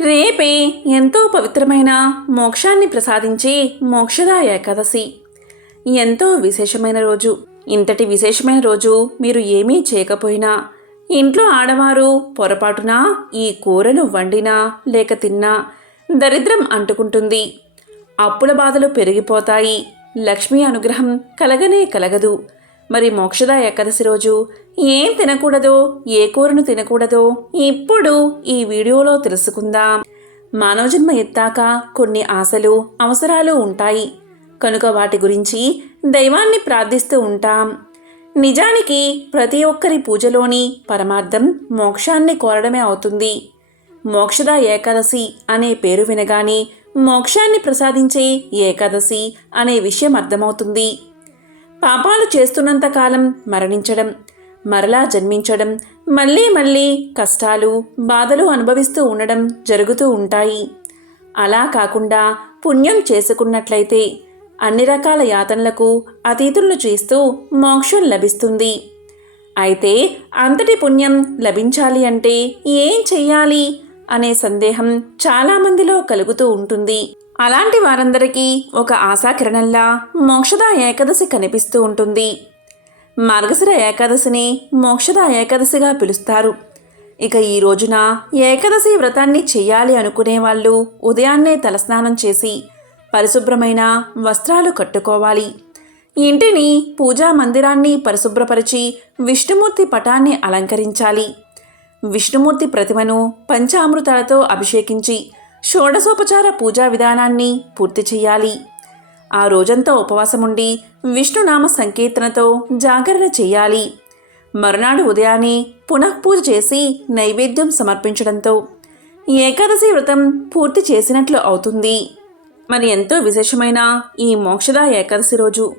రేపే ఎంతో పవిత్రమైన మోక్షాన్ని ప్రసాదించే మోక్షద ఏకాదశి. ఎంతో విశేషమైన రోజు. ఇంతటి విశేషమైన రోజు మీరు ఏమీ చేయకపోయినా ఇంట్లో ఆడవారు పొరపాటున ఈ కూరను వండినా లేక తిన్నా దరిద్రం అంటుకుంటుంది. అప్పుల బాధలు పెరిగిపోతాయి. లక్ష్మీ అనుగ్రహం కలగనే కలగదు. మరి మోక్షద ఏకాదశి రోజు? ఏం తినకూడదో? ఏ కూరను తినకూడదో? ఇప్పుడు ఈ వీడియోలో తెలుసుకుందాం. మానవ జన్మ ఎత్తాక కొన్ని ఆశలు అవసరాలు ఉంటాయి. కనుక వాటి గురించి దైవాన్ని ప్రార్థిస్తూ ఉంటాం. నిజానికి ప్రతి ఒక్కరి పూజలోని పరమార్థం మోక్షాన్ని కోరడమే అవుతుంది. మోక్షద ఏకాదశి అనే పేరు వినగానే మోక్షాన్ని ప్రసాదించే ఏకాదశి అనే విషయం అర్థమవుతుంది. పాపాలు చేస్తున్నంత కాలం మరణించడం మరలా జన్మించడం మళ్ళీ మళ్ళీ కష్టాలు బాధలు అనుభవిస్తూ ఉండడం జరుగుతూ ఉంటాయి. అలా కాకుండా పుణ్యం చేసుకున్నట్లయితే అన్ని రకాల యాతనలకు అతీతులను చేస్తూ మోక్షం లభిస్తుంది. అయితే అంతటి పుణ్యం లభించాలి అంటే ఏం చెయ్యాలి అనే సందేహం చాలామందిలో కలుగుతూ ఉంటుంది. అలాంటి వారందరికీ ఒక ఆశాకిరణంలా మోక్షద ఏకాదశి కనిపిస్తూ ఉంటుంది. మార్గశిర ఏకాదశిని మోక్షద ఏకాదశిగా పిలుస్తారు. ఇక ఈ రోజున ఏకాదశి వ్రతాన్ని చెయ్యాలి అనుకునే వాళ్ళు ఉదయాన్నే తలస్నానం చేసి పరిశుభ్రమైన వస్త్రాలు కట్టుకోవాలి. ఇంటిని పూజా మందిరాన్ని పరిశుభ్రపరిచి విష్ణుమూర్తి పటాన్ని అలంకరించాలి. విష్ణుమూర్తి ప్రతిమను పంచామృతాలతో అభిషేకించి షోడసోపచార పూజా విధానాన్ని పూర్తి చేయాలి. ఆ రోజంతా ఉపవాసముండి విష్ణునామ సంకీర్తనతో జాగరణ చేయాలి. మరునాడు ఉదయాన్నే పునఃపూజ చేసి నైవేద్యం సమర్పించడంతో ఏకాదశి వ్రతం పూర్తి చేసినట్లు అవుతుంది. మరి ఎంతో విశేషమైన ఈ మోక్షద ఏకాదశి రోజు.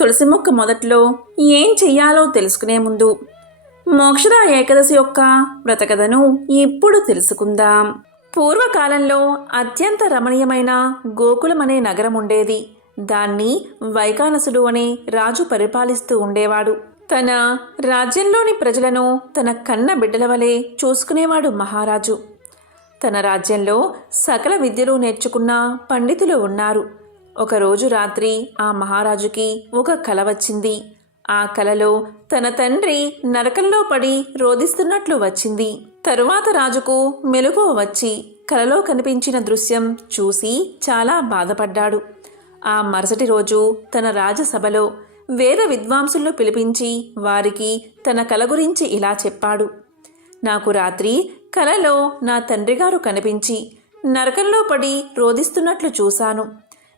తులసి మొక్క మొదట్లో ఏం చెయ్యాలో తెలుసుకునే ముందు మోక్షద ఏకాదశి యొక్క వ్రతకథను ఇప్పుడు తెలుసుకుందాం. పూర్వకాలంలో అత్యంత రమణీయమైన గోకులం అనే నగరం ఉండేది దాన్ని వైకానసుడు అనే రాజు పరిపాలిస్తూ ఉండేవాడు. తన రాజ్యంలోని ప్రజలను తన కన్న బిడ్డల వలె చూసుకునేవాడు మహారాజు. తన రాజ్యంలో సకల విద్యలు నేర్చుకున్న పండితులు ఉన్నారు. ఒకరోజు రాత్రి ఆ మహారాజుకి ఒక కల వచ్చింది. ఆ కలలో తన తండ్రి నరకంలో పడి రోధిస్తున్నట్లు వచ్చింది. తరువాత రాజుకు మెలుగు వచ్చి కలలో కనిపించిన దృశ్యం చూసి చాలా బాధపడ్డాడు. ఆ మరుసటి రోజు తన రాజసభలో వేద విద్వాంసులను పిలిపించి వారికి తన కల గురించి ఇలా చెప్పాడు. నాకు రాత్రి కలలో నా తండ్రిగారు కనిపించి నరకంలో పడి రోధిస్తున్నట్లు చూశాను.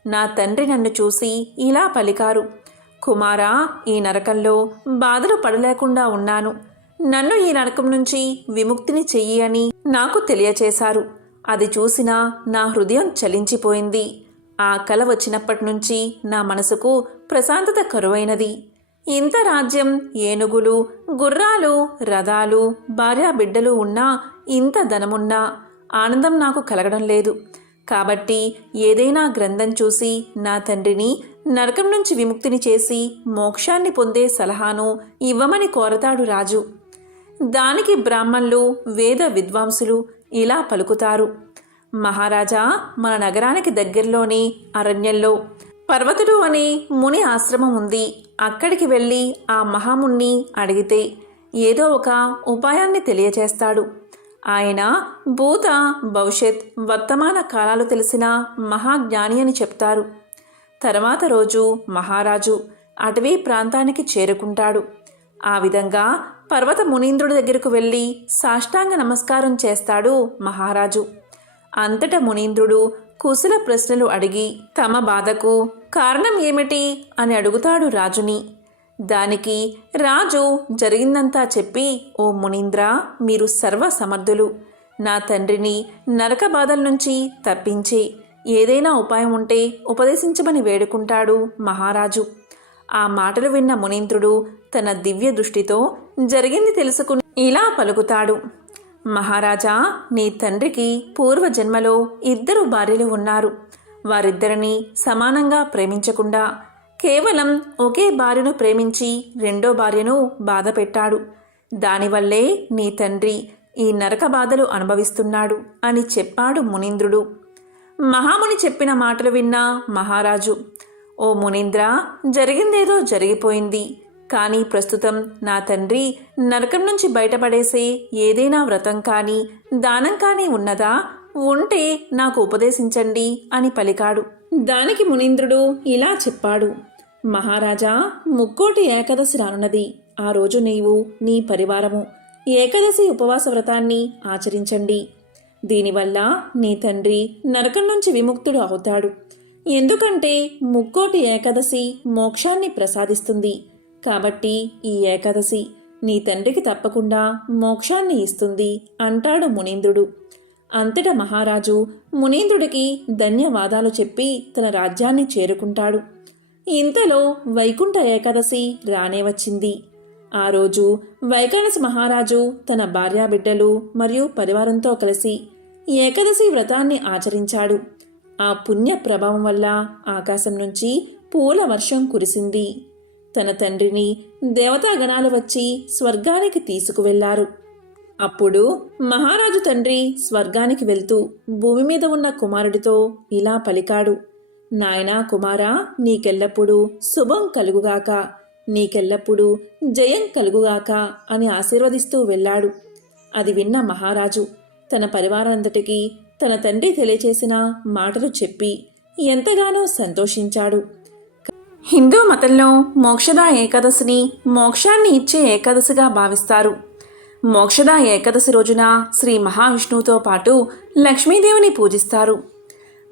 నా తండ్రి నన్ను చూసి ఇలా పలికారు. కుమారా ఈ నరకంలో బాధలు పడలేకుండా ఉన్నాను. నన్ను ఈ నరకం నుంచి విముక్తిని చెయ్యి అని నాకు తెలియచేశారు. అది చూసిన నా హృదయం చలించిపోయింది. ఆ కల వచ్చినప్పటి నుంచి నా మనసుకు ప్రశాంతత కరువైనది. ఇంత రాజ్యం ఏనుగులు గుర్రాలు రథాలు భార్యాబిడ్డలు ఉన్నా ఇంత ధనమున్నా ఆనందం నాకు కలగడం లేదు. కాబట్టి ఏదైనా గ్రంథం చూసి నా తండ్రిని నరకం నుంచి విముక్తిని చేసి మోక్షాన్ని పొందే సలహాను ఇవ్వమని కోరతాడు రాజు. దానికి బ్రాహ్మణులు వేద విద్వాంసులు ఇలా పలుకుతారు. మహారాజా మన నగరానికి దగ్గరలోని అరణ్యంలో పర్వతుడు అనే ముని ఆశ్రమం ఉంది. అక్కడికి వెళ్ళి ఆ మహాముణ్ణి అడిగితే ఏదో ఒక ఉపాయాన్ని తెలియచేస్తాడు. ఆయన భూత భవిష్యత్ వర్తమాన కాలాలు తెలిసిన మహాజ్ఞాని అని చెప్తారు. తర్వాత రోజు మహారాజు అటవీ ప్రాంతానికి చేరుకుంటాడు. ఆ విధంగా పర్వత మునీంద్రుడి దగ్గరకు వెళ్ళి సాష్టాంగ నమస్కారం చేస్తాడు మహారాజు. అంతట మునీంద్రుడు కుశల ప్రశ్నలు అడిగి తమ బాధకు కారణం ఏమిటి అని అడుగుతాడు రాజుని. దానికి రాజు జరిగిందంతా చెప్పి ఓ మునీంద్ర మీరు సర్వ సమర్థులు నా తండ్రిని నరక బాధల నుంచి తప్పించి ఏదైనా ఉపాయం ఉంటే ఉపదేశించమని వేడుకుంటాడు మహారాజు. ఆ మాటలు విన్న మునీంద్రుడు తన దివ్య దృష్టితో జరిగింది తెలుసుకుని ఇలా పలుకుతాడు. మహారాజా నీ తండ్రికి పూర్వజన్మలో ఇద్దరు భార్యలు ఉన్నారు. వారిద్దరిని సమానంగా ప్రేమించకుండా కేవలం ఒకే భార్యను ప్రేమించి రెండో భార్యను బాధ పెట్టాడు దానివల్లే నీ తండ్రి ఈ నరక బాధలు అనుభవిస్తున్నాడు అని చెప్పాడు మునీంద్రుడు. మహాముని చెప్పిన మాటలు విన్న మహారాజు ఓ మునీంద్ర జరిగిందేదో జరిగిపోయింది. కానీ ప్రస్తుతం నా తండ్రి నరకం నుంచి బయటపడేసే ఏదైనా వ్రతం కానీ దానం కానీ ఉన్నదా? ఉంటే నాకు ఉపదేశించండి అని పలికాడు. దానికి మునీంద్రుడు ఇలా చెప్పాడు. మహారాజా ముక్కోటి ఏకాదశి రానున్నది. ఆ రోజు నీవు నీ పరివారము ఏకాదశి ఉపవాస వ్రతాన్ని ఆచరించండి. దీనివల్ల నీ తండ్రి నరకం నుంచి విముక్తుడు అవుతాడు. ఎందుకంటే ముక్కోటి ఏకాదశి మోక్షాన్ని ప్రసాదిస్తుంది. కాబట్టి ఈ ఏకాదశి నీ తండ్రికి తప్పకుండా మోక్షాన్ని ఇస్తుంది అంటాడు మునీంద్రుడు. అంతటా మహారాజు మునీంద్రుడికి ధన్యవాదాలు చెప్పి తన రాజ్యాన్ని చేరుకుంటాడు. ఇంతలో వైకుంఠ ఏకాదశి రానే వచ్చింది. ఆ రోజు వైకానసి మహారాజు తన భార్యాబిడ్డలు మరియు పరివారంతో కలిసి ఏకాదశి వ్రతాన్ని ఆచరించాడు. ఆ పుణ్య ప్రభావం వల్ల ఆకాశం నుంచి పూల వర్షం కురిసింది. తన తండ్రిని దేవతాగణాలు వచ్చి స్వర్గానికి తీసుకువెళ్ళారు. అప్పుడు మహారాజు తండ్రి స్వర్గానికి వెళ్తూ భూమి మీద ఉన్న కుమారుడితో ఇలా పలికాడు. నాయనా కుమారా నీకెల్లప్పుడూ శుభం కలుగుగాక. నీకెల్లప్పుడూ జయం కలుగుగాక అని ఆశీర్వదిస్తూ వెళ్ళాడు. అది విన్న మహారాజు తన పరివారాంతటికి తన తండ్రి తెలియచేసిన మాటలు చెప్పి ఎంతగానో సంతోషించాడు. హిందూ మతంలో మోక్షద ఏకాదశిని మోక్షాన్ని ఇచ్చే ఏకాదశిగా భావిస్తారు. మోక్షద ఏకాదశి రోజున శ్రీ మహావిష్ణువుతో పాటు లక్ష్మీదేవిని పూజిస్తారు.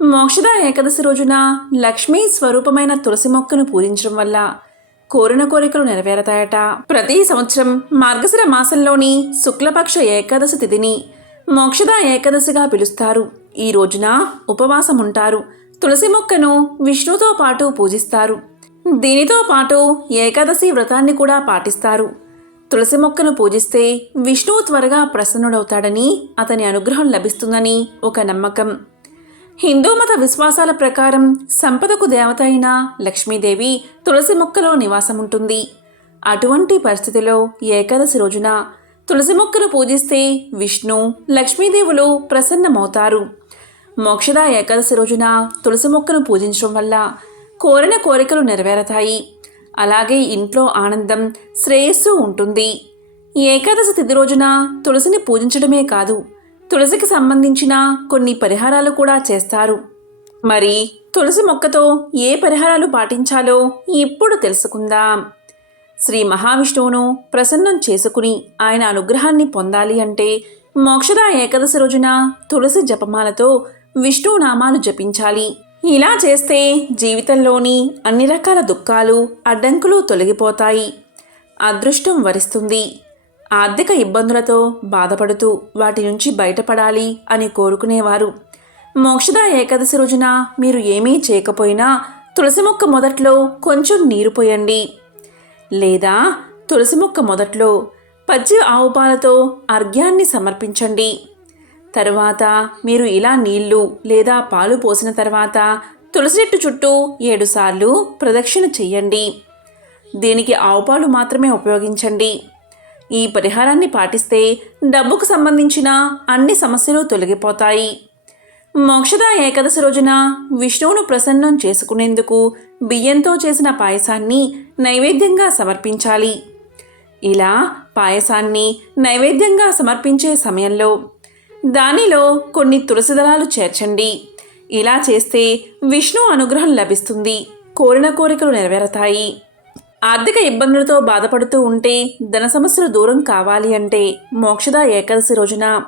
మోక్షద ఏకాదశి రోజున లక్ష్మీ స్వరూపమైన తులసి మొక్కను పూజించడం వల్ల కోరిన కోరికలు నెరవేరతాయట. ప్రతి సంవత్సరం మార్గశిర మాసంలోని శుక్లపక్ష ఏకాదశి తిథిని మోక్షద ఏకాదశిగా పిలుస్తారు. ఈ రోజున ఉపవాసం ఉంటారు. తులసి మొక్కను విష్ణుతో పాటు పూజిస్తారు. దీనితో పాటు ఏకాదశి వ్రతాన్ని కూడా పాటిస్తారు. తులసి మొక్కను పూజిస్తే విష్ణువు త్వరగా ప్రసన్నుడవుతాడని అతని అనుగ్రహం లభిస్తుందని ఒక నమ్మకం. హిందూ మత విశ్వాసాల ప్రకారం సంపదకు దేవత అయిన లక్ష్మీదేవి తులసి మొక్కలో నివాసముంటుంది. అటువంటి పరిస్థితిలో ఏకాదశి రోజున తులసి మొక్కను పూజిస్తే విష్ణు లక్ష్మీదేవులు ప్రసన్నమవుతారు. మోక్షద ఏకాదశి రోజున తులసి మొక్కను పూజించడం వల్ల కోరిన కోరికలు నెరవేరతాయి. అలాగే ఇంట్లో ఆనందం శ్రేయస్సు ఉంటుంది. ఏకాదశి తిథి రోజున తులసిని పూజించడమే కాదు తులసికి సంబంధించిన కొన్ని పరిహారాలు కూడా చేస్తారు. మరి తులసి మొక్కతో ఏ పరిహారాలు పాటించాలో ఇప్పుడు తెలుసుకుందాం. శ్రీ మహావిష్ణువును ప్రసన్నం చేసుకుని ఆయన అనుగ్రహాన్ని పొందాలి అంటే మోక్షద ఏకాదశి రోజున తులసి జపమాలతో విష్ణునామాలు జపించాలి. ఇలా చేస్తే జీవితంలోని అన్ని రకాల దుఃఖాలు అడ్డంకులు తొలగిపోతాయి. అదృష్టం వరిస్తుంది. ఆర్థిక ఇబ్బందులతో బాధపడుతూ వాటి నుంచి బయటపడాలి అని కోరుకునేవారు. మోక్షద ఏకాదశి రోజున మీరు ఏమీ చేయకపోయినా తులసి మొక్క మొదట్లో కొంచెం నీరు పోయండి. లేదా తులసి మొక్క మొదట్లో పచ్చి ఆవు పాలతో అర్ఘ్యాన్ని సమర్పించండి. తరువాత మీరు ఇలా నీళ్ళు లేదా పాలు పోసిన తర్వాత తులసి చెట్టు చుట్టూ ఏడుసార్లు ప్రదక్షిణ చెయ్యండి. దీనికి ఆవు పాలు మాత్రమే ఉపయోగించండి. ఈ పరిహారాన్ని పాటిస్తే డబ్బుకు సంబంధించిన అన్ని సమస్యలు తొలగిపోతాయి. మోక్షద ఏకాదశి రోజున విష్ణువును ప్రసన్నం చేసుకునేందుకు బియ్యంతో చేసిన పాయసాన్ని నైవేద్యంగా సమర్పించాలి. ఇలా పాయసాన్ని నైవేద్యంగా సమర్పించే సమయంలో దానిలో కొన్ని తులసి దళాలు చేర్చండి. ఇలా చేస్తే విష్ణు అనుగ్రహం లభిస్తుంది. కోరిన కోరికలు నెరవేరతాయి. ఆర్థిక ఇబ్బందులతో బాధపడుతూ ఉంటే ధన సమస్యలు దూరం కావాలి అంటే మోక్షద ఏకాదశి రోజున.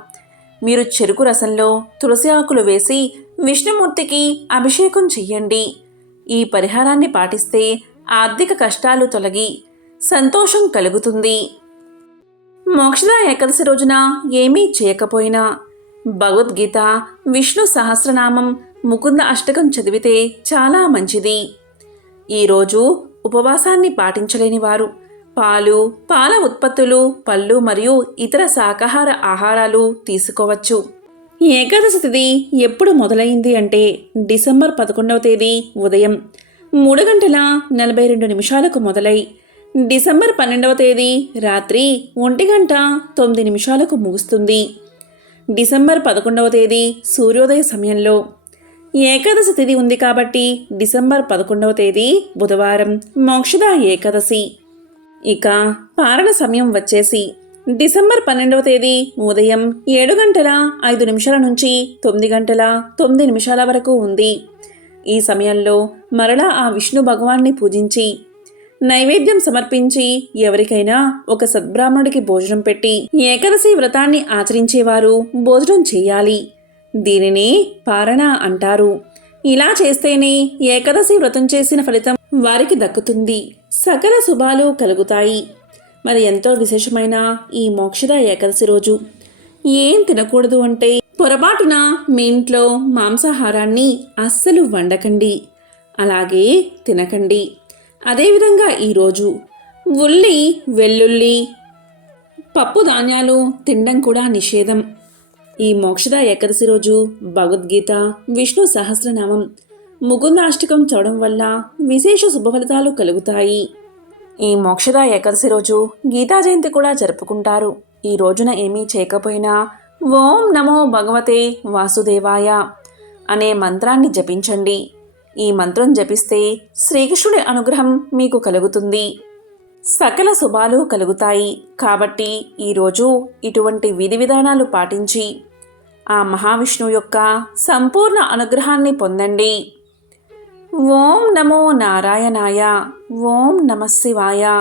మీరు చెరుకు రసంలో తులసి ఆకులు వేసి విష్ణుమూర్తికి అభిషేకం చెయ్యండి. ఈ పరిహారాన్ని పాటిస్తే ఆర్థిక కష్టాలు తొలగి సంతోషం కలుగుతుంది. మోక్షద ఏకాదశి రోజున ఏమీ చేయకపోయినా భగవద్గీత విష్ణు సహస్రనామం ముకుంద అష్టకం చదివితే చాలా మంచిది. ఈరోజు ఉపవాసాన్ని పాటించలేని వారు. పాలు పాల ఉత్పత్తులు పళ్ళు మరియు ఇతర శాకాహార ఆహారాలు తీసుకోవచ్చు. ఏకాదశి తిథి ఎప్పుడు మొదలైంది అంటే డిసెంబర్ పదకొండవ తేదీ ఉదయం మూడు గంటల నలభై రెండు నిమిషాలకు మొదలై డిసెంబర్ పన్నెండవ తేదీ రాత్రి ఒంటి గంట తొమ్మిది నిమిషాలకు ముగుస్తుంది. డిసెంబర్ పదకొండవ తేదీ సూర్యోదయ సమయంలో ఏకాదశి తిథి ఉంది కాబట్టి డిసెంబర్ పదకొండవ తేదీ బుధవారం మోక్షద ఏకాదశి. ఇక పారణ సమయం వచ్చేసి డిసెంబర్ పన్నెండవ తేదీ ఉదయం ఏడు గంటల ఐదు నిమిషాల నుంచి తొమ్మిది గంటల తొమ్మిది నిమిషాల వరకు ఉంది. ఈ సమయంలో మరలా ఆ విష్ణు భగవాన్ని పూజించి నైవేద్యం సమర్పించి ఎవరికైనా ఒక సద్బ్రాహ్మణుడికి భోజనం పెట్టి ఏకాదశి వ్రతాన్ని ఆచరించేవారు భోజనం చేయాలి. దీనిని పారణ అంటారు. ఇలా చేస్తేనే ఏకదశి వ్రతం చేసిన ఫలితం వారికి దక్కుతుంది. సకల శుభాలు కలుగుతాయి. మరి ఎంతో విశేషమైన ఈ మోక్షద ఏకాదశి రోజు ఏం తినకూడదు అంటే పొరపాటున మీ ఇంట్లో మాంసాహారాన్ని అస్సలు వండకండి. అలాగే తినకండి. అదేవిధంగా ఈరోజు ఉల్లి వెల్లుల్లి పప్పు ధాన్యాలు తినడం కూడా నిషేధం. ఈ మోక్షద ఏకాదశి రోజు భగవద్గీత విష్ణు సహస్రనామం ముకుందాష్టకం చదవడం వల్ల విశేష శుభఫలితాలు కలుగుతాయి. ఈ మోక్షద ఏకాదశి రోజు గీతా జయంతి కూడా జరుపుకుంటారు. ఈ రోజున ఏమీ చేయకపోయినా ఓం నమో భగవతే వాసుదేవాయ అనే మంత్రాన్ని జపించండి. ఈ మంత్రం జపిస్తే శ్రీకృష్ణుడి అనుగ్రహం మీకు కలుగుతుంది. సకల శుభాలు కలుగుతాయి. కాబట్టి ఈరోజు ఇటువంటి విధి విధానాలు పాటించి ఆ మహావిష్ణువు యొక్క సంపూర్ణ అనుగ్రహాన్ని పొందండి. ఓం నమో నారాయణాయ. ఓం నమ శివాయ.